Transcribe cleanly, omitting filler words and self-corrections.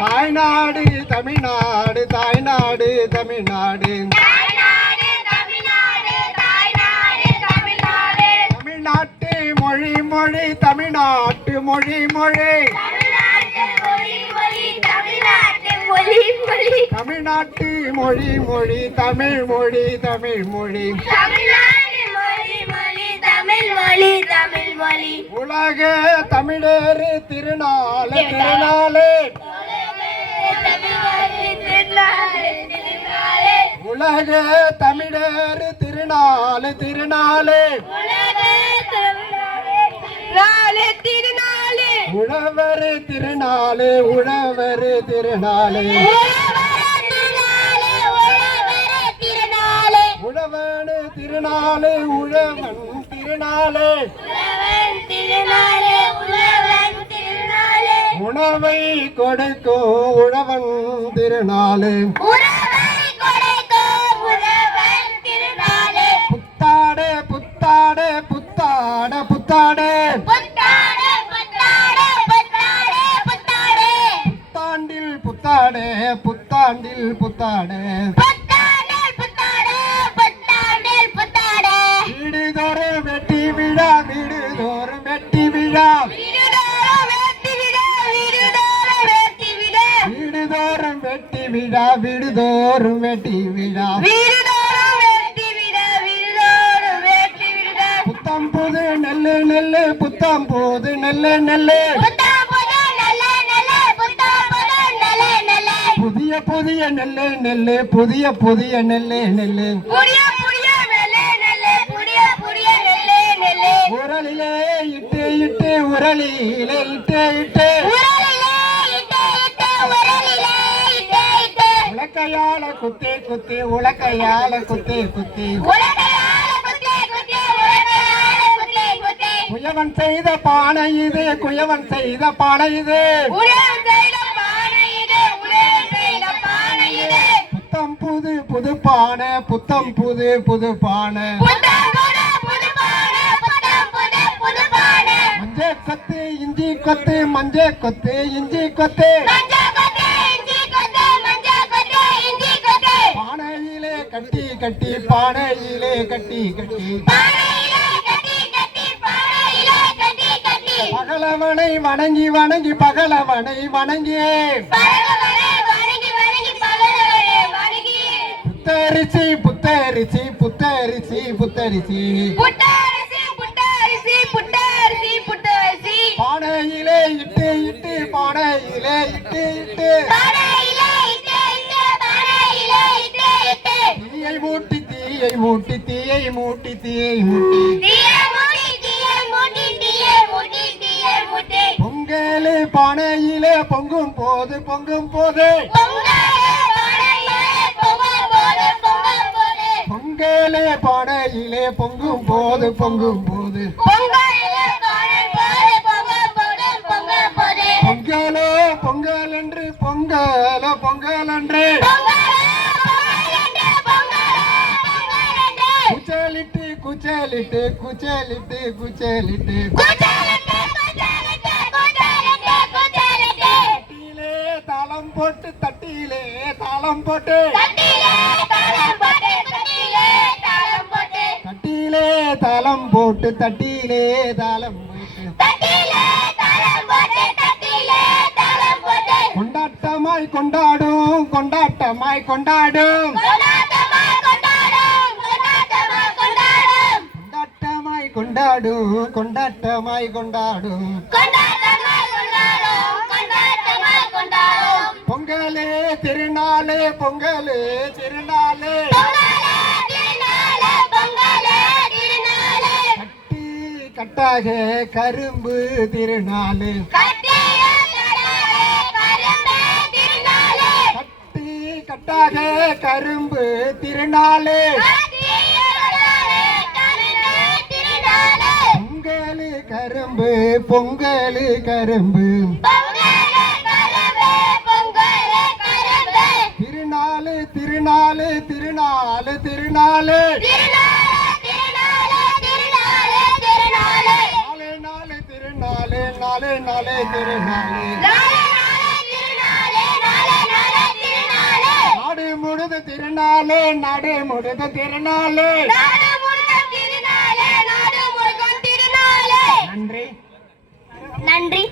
தாய்நாடு தமிழ்நாடு, தாய்நாடு தமிழ்நாடு, தமிழ்நாட்டு மொழி மொழி, தமிழ்நாட்டு மொழி மொழி, தமிழ்நாட்டு மொழி மொழி, தமிழ் மொழி தமிழ் மொழி, உலக தமிழர் திருநாளே திருநாளே, உலக தமிழர் திருநாளே திருநாளே, உழவர் திருநாளே உழவர் திருநாளே, உழவன் திருநாளே உழவன் திருநாளே, உணவை கொடுக்கும் உழவன் திருநாளே, புத்தாடே புத்தாடே புத்தாட புத்தாடே, புத்தாண்டில் புத்தாடே புத்தாண்டில் புத்தாடே, வீடுதோறும் வெட்டி விழா வீடுதோறும் வெட்டி விழா, வீடுதோறும் வெட்டி விழா வீடுதோறும் வெட்டி விழா, புத்தம் புது நெல்லு நெல்லு புத்தம் புது நெல்லு நெல்லு, புதிய புதிய நெல்லு நெல்லு புதிய புதிய நெல்லு நெல்லு, உரலிலே இட்டு இட்டு உரலிலே இட்டு இட்டு, உலக்கையால குத்தி குத்தி உலக்கையால குத்தி குத்தி, குயவன் செய்த பானை இது குயவன் செய்த பானை இது, புத்தம் புது புது பானை புத்தம் புது புது பானை, மஞ்சள் கொத்து இஞ்சி கொத்து மஞ்சள் கொத்து இஞ்சி கொத்து, பானையிலே கட்டி கட்டி பானையிலே கட்டி கட்டி, பகலவனை வணங்கி வணங்கி பகலவனை வணங்கி, புத்தரிசி புத்தரிசி புத்தரிசி புத்தரிசி, பானையிலே இட்டு இட்டு பானையிலே இட்டு இட்டு, தீயை மூட்டி தீயை மூட்டி தீயை மூட்டி தீயை மூட்டி, பொங்கல் பானையிலே பொங்கும் போது பொங்கும் போது, பொங்கல் பானையிலே பொங்கும் போது பொங்கும் போது, பொங்கலோ பொங்கல் என்று பொங்கலோ பொங்கல் என்று, குச்சலிட்டு குச்சலிட்டு குச்சலிட்டு குச்சலிட்டு, தட்டிலே தாளம் போட்டு தட்டிலே தாளம் போட்டு, தட்டிலே தாளம் போட்டு தட்டிலே தாளம் போட்டு, கொண்டாட்டமாய் கொண்டாடும் கொண்டாட்டமாய் கொண்டாடும், கொண்டாட்டமாய் கொண்டாடும் கொண்டாட்டமாய் கொண்டாடும், பொங்கலே திருநாளே பொங்கலே திருநாளே, கட்டி கட்டாக கரும்பு திருநாளே, கட்டி கட்டாக கரும்பு திருநாளே, பொங்கலு கரும்பு பொங்கலு கரும்பு, திருநாளு திருநாளு திருநாளு திருநாளு, நாளே நாளே திருநாளே நாளே திருநாளே நாடு முழுது திருநாளே நாடு முழுது திருநாளே நன்றி.